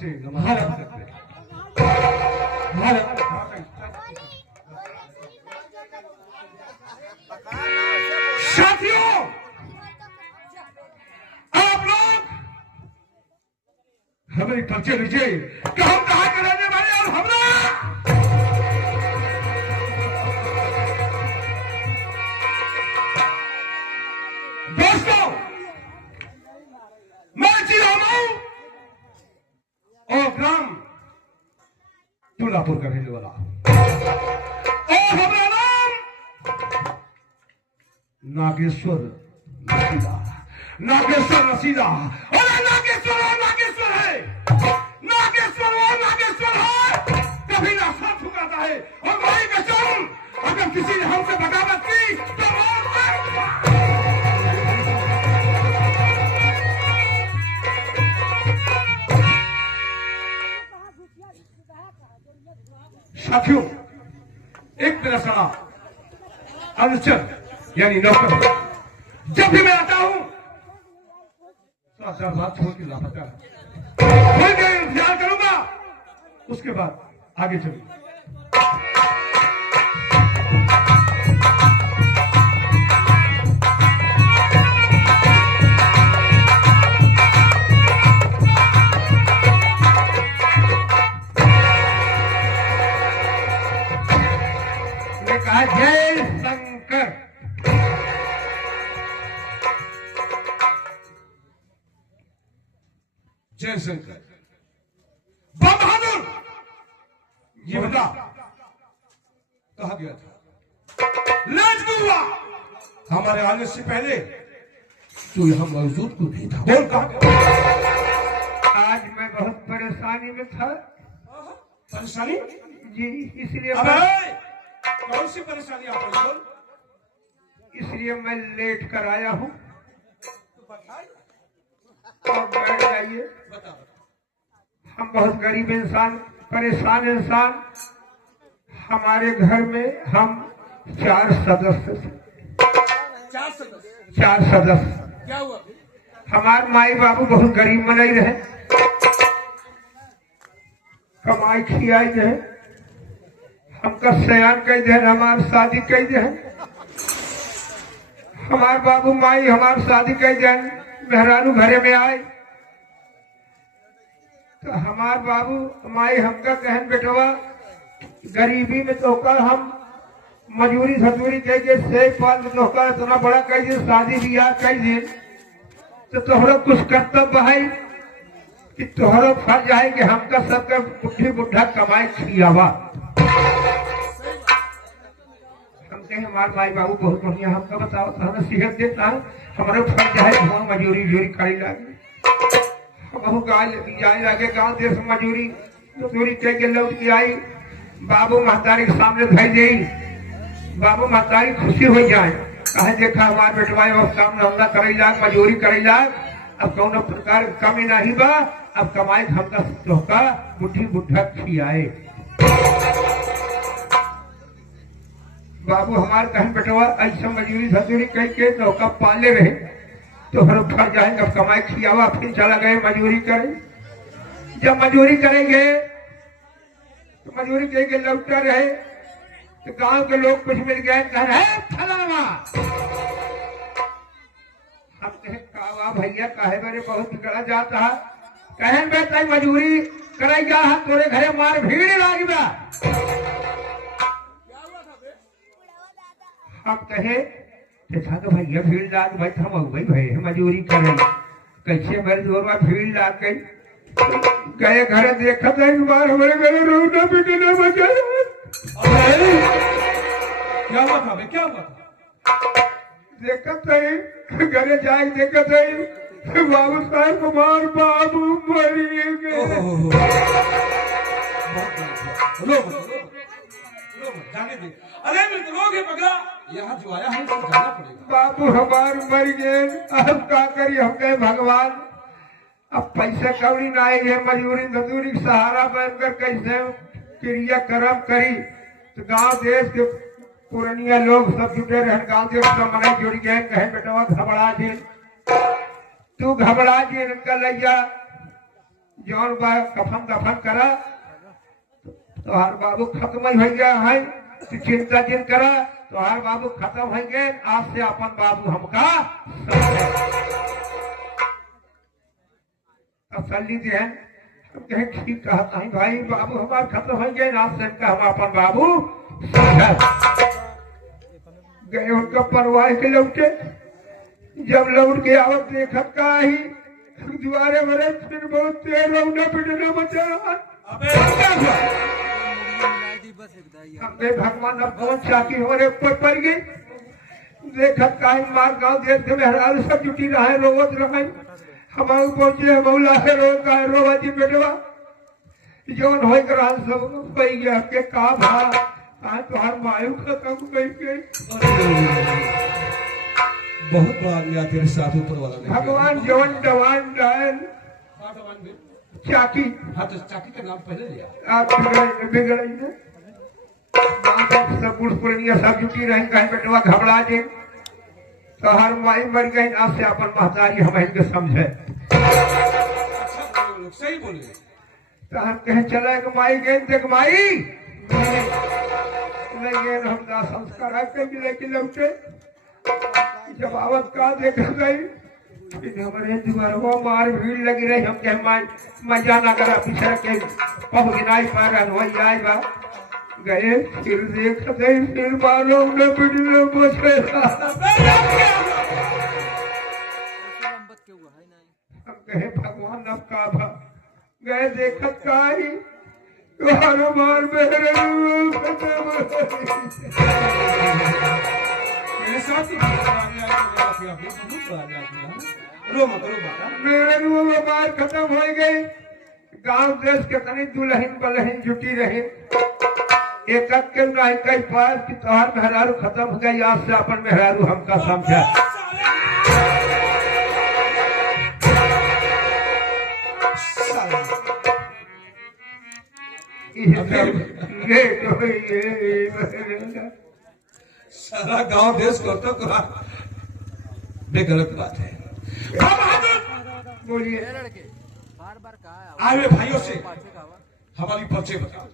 से नमस्कार करते हैं। साथियों, आप लोग हमारी परिचय लीजिए कि हम कहां के रहने वाले और हमरा दोस्तों, मैं चिरामऊ और ग्राम तुलापुर का रहने वाला और हमारा नाम नागेश्वर नसीदा। नागेश्वर नसीदा और नागेश्वर है। नागेश्वर और नागेश्वर है, कभी ना सर झुकाता है। और भाई कसम, अगर किसी ने हमसे बगावत की तो मौत पर। साथियों, एक मेरा सलाह अनुचर यानी नौकर, जब भी मैं आता हूं तो बात छोड़ के लापता थोड़ी देर इंतजार करूंगा, उसके बाद आगे चलूंगा। कहा जय शंकर। जय शंकर। बहादुर, ये बता कहा गया था लेट हुआ हमारे आने से पहले तू यहां मौजूद को नहीं था। बोल कहा। आज मैं बहुत परेशानी में था। परेशानी जी, इसलिए कौन सी परेशानी आप बोल? इसलिए मैं लेट कर आया हूं। और बैठ जाइए। हम बहुत गरीब इंसान, परेशान इंसान। हमारे घर में हम 4 सदस्य थे। 4 सदस्य। क्या हुआ? हमारे माई बाबू बहुत गरीब में नहीं रहे, कमाई खियाई रहे, हमका सयान कह दे, हमारी शादी कह दे। हमारे बाबू माई हमारी शादी कह दे, मेहरानू घरे में आए तो हमारे बाबू माई हमका कहन बेटवा गरीबी में तो का हम मजूरी सजूरी कह के से पाल तो का इतना बड़ा कह दे, शादी ब्याह कह दे तो तोहरो कुछ कर्तव्य है कि तोहरो फर्ज है कि हमका सबका बुढ़ी बुढ़ा कमाई खियावा। हमारे माई बाबू बहुत बढ़िया हमका बताओ, नसीहत देता है। हमारे फर्ज है हम मजूरी जोरी करे लागे, हम जाए लागे गाँव देश मजूरी मजूरी कह के लौट के आई। बाबू महतारी के सामने धई दे, बाबू महतारी खुशी हो जाए, कहे देखा हमारे बेटवाई और काम धंधा करे लाग, मजूरी करे लाग, अब कौन प्रकार कमी नहीं बा, अब कमाई हमका तोहका बुढ़ी बुढ़ा खियाए। बाबू हमारे कहन बेटवा ऐसा मजूरी धजूरी कह के तो कब पाले रहे तो हर फर जाएंगे, अब कमाई खियावा। फिर चला गए मजूरी करे। जब मजूरी करेंगे तो मजूरी कह के लौटा रहे तो गांव के लोग कुछ मिल गए, कह रहे फलाना। हम कहे कावा भैया काहे मेरे बहुत बिगड़ा जाता है, कहन बेटा मजूरी कराई जा तोरे घरे मार भीड़ लागी बा। हम कहे देखा तो भैया भीड़ लाग भाई हम भाई भाई मजूरी करे कैसे मेरे जोर में भीड़ लाग गई। गए घर देखा था एक बार हमारे घर रोना पिटना बचा। क्या हुआ था? क्या हुआ था? देखा था घरे जाए, देखा था बाबू साहब कुमार बाबू मरी गए। अरे लोग है पगला, यहाँ जो आया है जाना पड़ेगा। बाबू हमार मर गए, अब क्या करी? हम कहे भगवान अब पैसा कौड़ी ना है, मजूरी मजदूरी सहारा बनकर कैसे क्रिया कर्म करी। तो गांव देश के पुरानिया लोग सब जुटे रहे, गांव देश सब मनाई जुड़ गए, कहे बेटवा घबरा जी, तू घबरा जी इनका लैया जौन बा कफन दफन करा तोहार बाबू खत्म ही हो गया है। तू चिंता जिन करा तोहार बाबू खत्म हो गए। आज से अपन बाबू हमका तसल्ली दे। हम कहे ठीक कहता है भाई, बाबू हमारे खत्म हो गए। आज से हम अपन बाबू गए उनका परवाह के लौटे। जब लौट के आवत देखत का ही दुआरे भरे फिर बहुत तेज लौटा पिटना बचा। हमने भगवान अब कौन चाकी हमारे ऊपर पड़ गई। देखत का ही मार गाँव देश के मेहरारू सब जुटी रहे रोवत रहे। हमारे पहुंचे मौला है रो का रोवा जी बेटवा जौन हो सब पै गया के का भा आज तुहार मायू खत्म करके। बहुत बड़ा आदमी तेरे साथ ऊपर वाला भगवान जवन जवान डायल चाकी। हाँ तो चाकी का नाम पहले लिया। आप बिगड़े सब पुरुष पुरनिया सब जुटी रही कहीं बेटवा घबरा जे तो हर माई मर गई। आज से अपन महतारी हम इनके समझे। सही बोले तो हम कहे चला एक माई गए देख माई लगे हम दास संस्कार आके मिले कि लौटे। जब आवत का देख गई हमारे दुआरवा मार भीड़ लगी रही। हम कहे मजा ना करा पीछे के पहुँच गिनाई पा रहा आई बा गए फिर देख गई फिर मारो न पिटलो बचे। हम कहे भगवान अब का भा गए देखत का ही तुम्हारा मार मेरे मेरे मार खत्म हो गई। गांव देश के तनी दुल्हन बलहन जुटी रही। एक के नहीं कई पार कि तोहार मेहरारू खत्म हो गई। आज से अपन मेहरारू हमका समझा। सारा गांव देश को तो बेगलत बात है। बोलिए आए भाइयों से हमारी परिचय बताओ।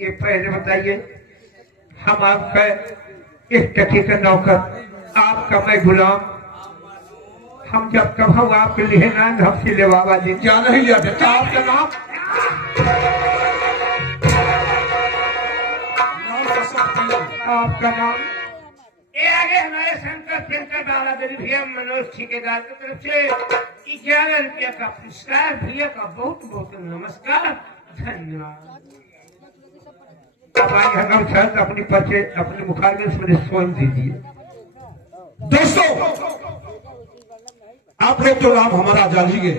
ये पहले बताइए हम आपका एक टके का नौकर, आपका मैं गुलाम। हम जब कब हम आपके लिए ना हमसे ले बाबा जी क्या नहीं लिया बेटा। आपका नाम आपका नाम ये आगे हमारे शंकर शंकर बाबा भैया मनोज ठेकेदार की तरफ से 11 रुपया का पुरस्कार। भैया का बहुत बहुत नमस्कार धन्यवाद। अब आइए हम सर अपनी परिचय अपने मुखारबिन से स्वयं दीजिए। दोस्तों आप लोग तो नाम हमारा जान ही गए,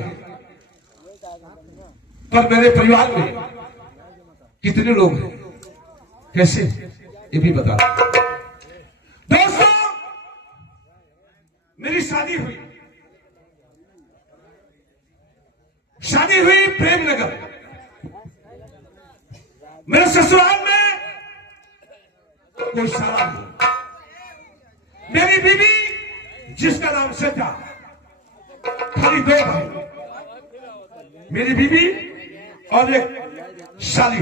पर मेरे परिवार में कितने लोग हैं कैसे ये भी बता। दोस्तों मेरी शादी हुई प्रेमनगर। मेरे ससुराल में कोई सारा नहीं। मेरी बीवी जिसका नाम सजा, खाली 2 भाई, मेरी बीवी और एक शाली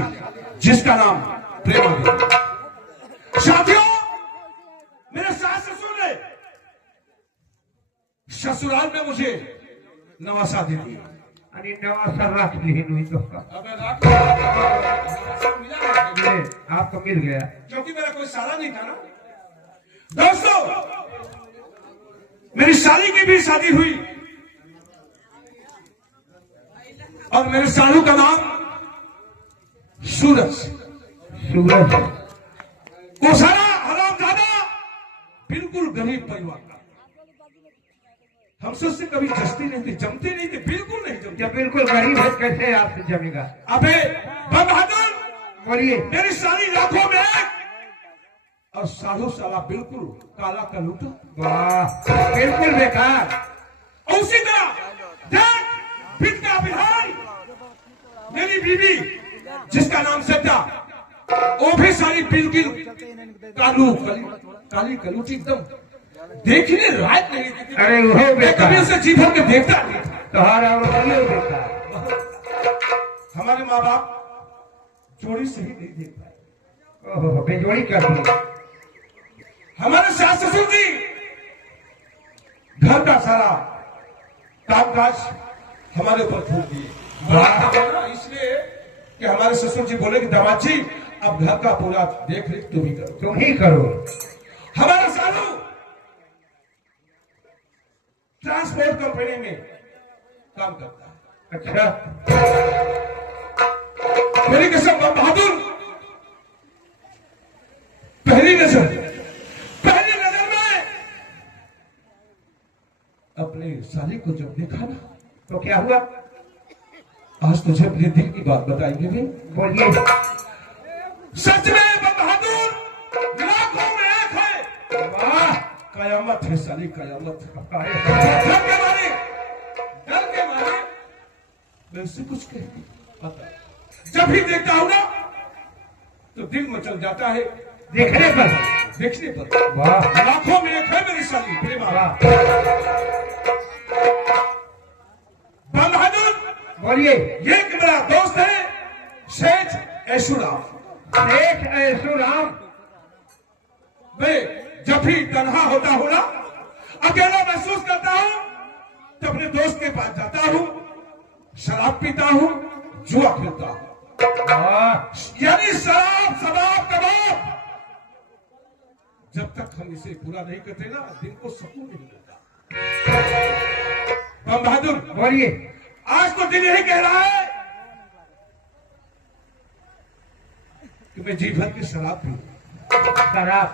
जिसका नाम प्रेमा। साथियों मेरे सास ससुर ने ससुराल में मुझे नवासा दे दिया। अरे नवासा रख ली नहीं तो आपको मिल गया क्योंकि मेरा कोई सारा नहीं था ना। दोस्तों मेरी साली की भी शादी हुई और मेरे सालू का नाम सूरज। वो सारा हरामजादा बिल्कुल गरीब परिवार का। हमसे उससे कभी जस्ती नहीं थी, जमती नहीं थी, बिल्कुल नहीं जमती। जब बिल्कुल गरीब है कैसे आपसे जमेगा। अबे बहादुर बोलिए। मेरी साली लाखों में और साधु साला बिल्कुल काला का लूटा। वाह बिल्कुल बेकार। उसी तरह फिट का बिहार मेरी बीवी जिसका नाम सत्या, वो भी सारी बिल्कुल काली कलूटी एकदम देखने लायक नहीं थी। अरे वो मैं बेटा कभी उसे जी भर के देखता नहीं था। तुम्हारा और बेटा हमारे माँ बाप जोड़ी से ही नहीं देख पाए। ओहो बेजोड़ी कर दी। हमारे सास ससुर जी घर का सारा कामकाज हमारे ऊपर छोड़ दिए। इसलिए कि हमारे ससुर जी बोले कि दामाद जी अब घर का पूरा देख रेख तुम ही करो। तुम ही करो। हमारा सालू ट्रांसपोर्ट कंपनी में काम करता है। अच्छा मेरी कसम बहादुर, पहली नजर में अपने साली को जब देखा ना तो क्या हुआ? आज तुझे अपने दिल की बात बताएंगे भी। बोलिए। सच में बहादुर लाखों में एक है। वाह कयामत है साली, कयामत। डर के मारे मैं उससे कुछ कह नहीं पाता। जब भी देखता हूं ना तो दिल मचल जाता है। देखने पर वाह लाखों में एक है मेरी साली प्रेमा। बहादुर बोलिए। ये एक मेरा दोस्त है सेठ ऐशुराम। सेठ ऐशुराम। मैं जब भी तन्हा होता हूं ना, अकेला महसूस करता हूं तो अपने दोस्त के पास जाता हूं, शराब पीता हूं, जुआ खेलता हूं। यानी शराब शराब कबाब। जब तक हम इसे पूरा नहीं करते ना दिल को सुकून नहीं मिलता। बहादुर बोलिए। आज तो दिल यही कह रहा है कि मैं जी भर की शराब पीऊं, शराब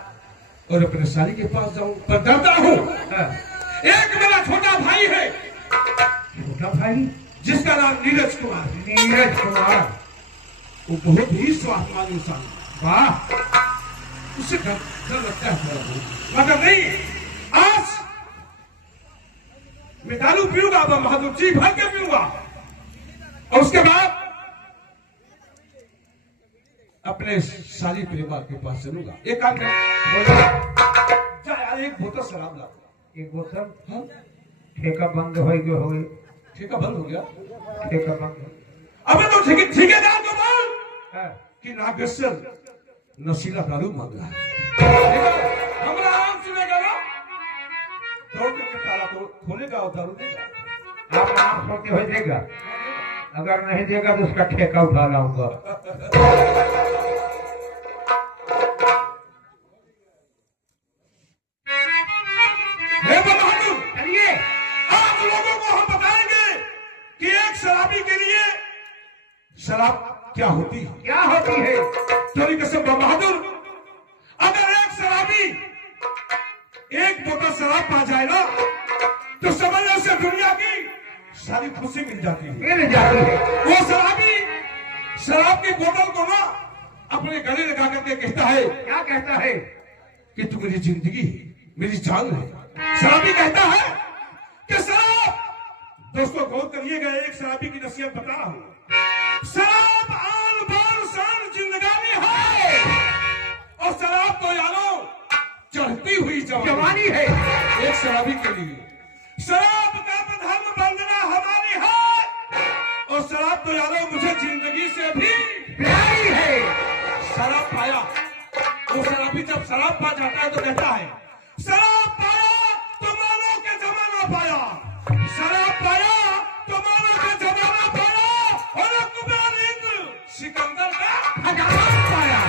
और अपने साली के पास जाऊं, पर डरता हूं। हाँ। एक मेरा छोटा भाई है, छोटा भाई जिसका नाम नीरज कुमार है। नीरज कुमार। वो बहुत ही स्वाभिमान इंसान है। वाह उससे डर लगता है थोड़ा बहुत, मगर नहीं। आज मैं दारू पीऊंगा बहादुर, जी भर के पीऊंगा, और उसके बाद अपने साली प्रेमा के पास चलूंगा। एक काम कर, जा यार एक बोतल शराब ला। एक बोतल। हाँ ठेका बंद हो गए। ठेका बंद हो गया। ठेका बंद। अबे तो ठेकेदार को बोल हाँ। कि नागेश्वर नशीला दारू मांग रहा है। हमारा आराम सुनेगा ना, दौड़ करके ताला तो खोलेगा और दारू देगा। आप नाम सोते हुए देगा, अगर नहीं देगा तो उसका ठेका उठा लाऊंगा। बहादुर चलिए आप लोगों को हम बताएंगे कि एक शराबी के लिए शराब क्या होती है। क्या होती है? तेरी कसम बहादुर, अगर एक शराबी एक बोतल शराब पा जाए ना तो समझने से दुनिया की सारी खुशी मिल जाती है। मिल जाती है। वो शराबी शराब की बोतल को ना अपने गले लगा करके कहता है, क्या कहता है? कि तू मेरी जिंदगी मेरी जान है। शराबी कहता है कि शराब, दोस्तों गौर करिएगा, एक शराबी की नसीहत बता रहा हूं। शराब आन बान शान जिंदगानी है, और शराब तो यारो चढ़ती हुई जवानी है। एक शराबी के लिए शराब का धर्म बंदना हमारी है, और शराब तो यारो मुझे जिंदगी से भी प्यारी है। शराब पाया, वो शराबी जब शराब पा जाता है तो कहता है, शराब पाया तो मानो के जमाना पाया, शराब पाया तो मानो के जमाना पाया, और अकबर इंद्र सिकंदर का खजाना पाया।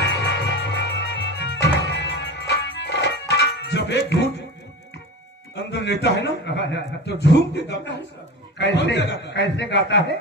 जब एक घूंट अंदर लेता है ना तो झूम के गाता है। कैसे गाता है?